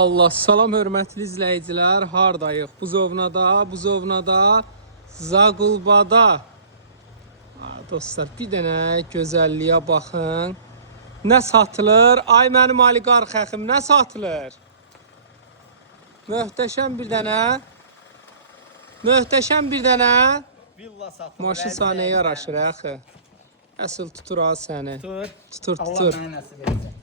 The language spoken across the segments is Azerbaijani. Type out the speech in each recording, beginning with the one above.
Allah salam hörmətli izləyicilər, hardayıq? Buzovnada, Zaqulbada. Dostlar, bir dənə gözəlliyə baxın. Nə satılır? Ay mənim oliqarx əxim, nə satılır? Möhtəşəm bir dənə. Villa satılır. Maşın sənəyə yaraşır əxi. Əsl tutur ha səni. Tutur. Allah mənə nəsib etsin.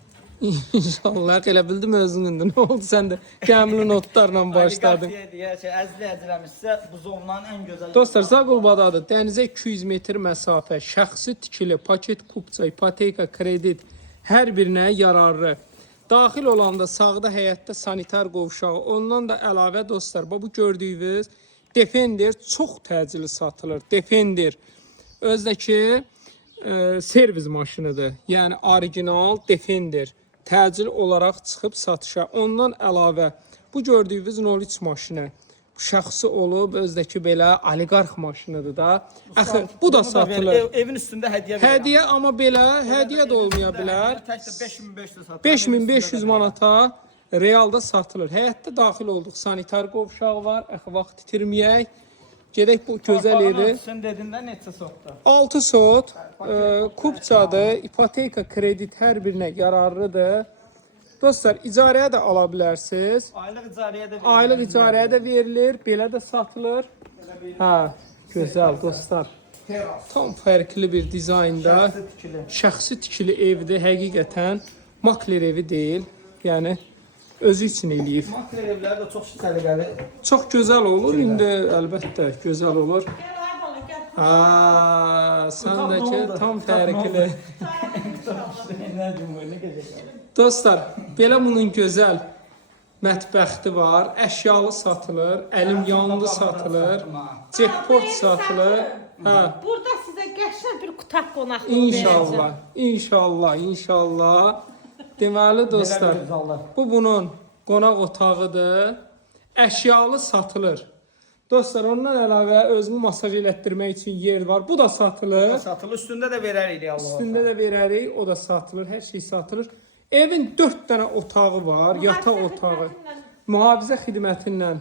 İnşallah elə bildim özünündə. Nə oldu sən də gəmli notlarla başladın? Əzləmişsə Buzovnanın ən gözəl. Dostlar, Zaqulbadadır. Dənizə 200 metr məsafə, şəxsi tikili, paket, kupça, ipoteka, kredit hər birinə yararlı. Daxil olanda sağda həyətdə sanitar qovşağı, ondan da əlavə dostlar, bu gördüyünüz Defender çox təcili satılır. Defender özdəki servis maşınıdır. Yəni orijinal Defender təcil olaraq çıxıb satışa. Ondan əlavə bu gördüyünüz 03 maşını bu şəxsi olub, özdəki belə oliqarx maşınıdır da. Axı bu da satılır. Evin üstündə hədiyyə verir. Hədiyyə, amma belə hədiyyə də olmaya bilər. Təkcə 5500 satılır. 5500 manata realda satılır. Həyətdə daxil olduq. Sanitar qovşağı var. Axı vaxt itirməyək. Gedək bu gözəl evi. Sən dedində neçə sotda? 6 sot, kupçadır, ipoteka, kredit hər birinə yararlıdır. Dostlar, icarəyə də ala bilərsiniz. Aylıq icarəyə də verilir. Aylıq icarəyə də verilir, belə də satılır. Hə, gözəl dostlar. Tam fərqli bir dizaynda. Şəxsi tikili evdir, həqiqətən. Makler evi deyil, yəni özü üçün eləyib. Makler evləri də çox səliqəli. Çox gözəl olur, indi əlbəttə gözəl olur. Sən də ki, tam fərqli. Dostlar, belə bunun gözəl mətbəxti var, əşyalı satılır, əlim yanlı satılır, jackpot satılır. Burada sizə qəşəng bir qutaq qonaqlığı İnşallah. Deməli dostlar, bu bunun qonaq otağıdır, əşyalı satılır. Dostlar, ondan əlavə özümü masaj elətdirmək üçün yer var, bu da satılır. Satılır, üstündə də verərik Allah. Üstündə də verərik, o da satılır, hər şey satılır. Evin 4 dənə otağı var, yataq otağı. Mühafizə xidmətindən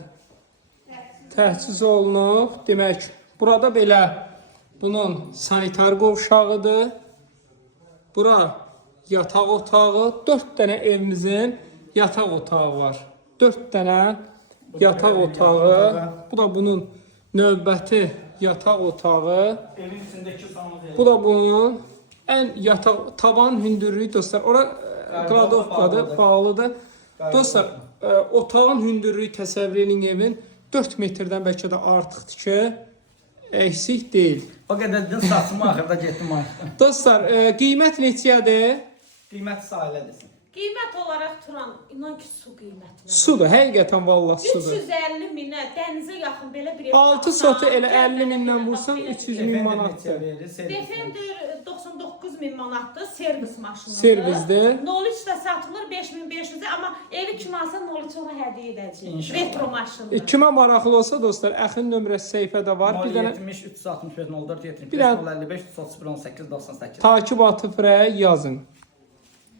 təchiz olunub. Demək, burada belə bunun sanitar qovşağıdır. Bura yataq otağı. 4 dənə evimizin yataq otağı var. 4 dənə yataq otağı. Bu da bunun növbəti yataq otağı. Evin içindəki sanıq evi. Bu da bunun ən yataq tavan hündürlüyü dostlar. Ora qradovkadır, bağlıdır. Dostlar, otağın hündürlüyü təsəvvür edin evin 4 metrdən bəlkə də artıqdır ki, eksik deyil. O qədərdən saçımı axırda getdim açdım. Dostlar, qiymət neçədir? Qiymət sahilə desin. Qiymət olaraq Turan, inan ki, su qiymətinə. Sudur, həqiqətən vallahi sudur. 350 minə, dənizə yaxın belə bir ev. 6 sotu elə 50 mindən vursan 300 min manatdır. Defender 99 min manatdır, servis maşınıdır. Servisdir. 03 də satılır 5500-ə, amma evi kim alsa 03 ona hədiyyə edəcək. Retro maşındır. Kimə maraqlı olsa dostlar, əxin nömrəsi səhifədə var. Bir dənə 70 365 04 75 Bir dənə- 055 318 98 98. takib atıp yazın.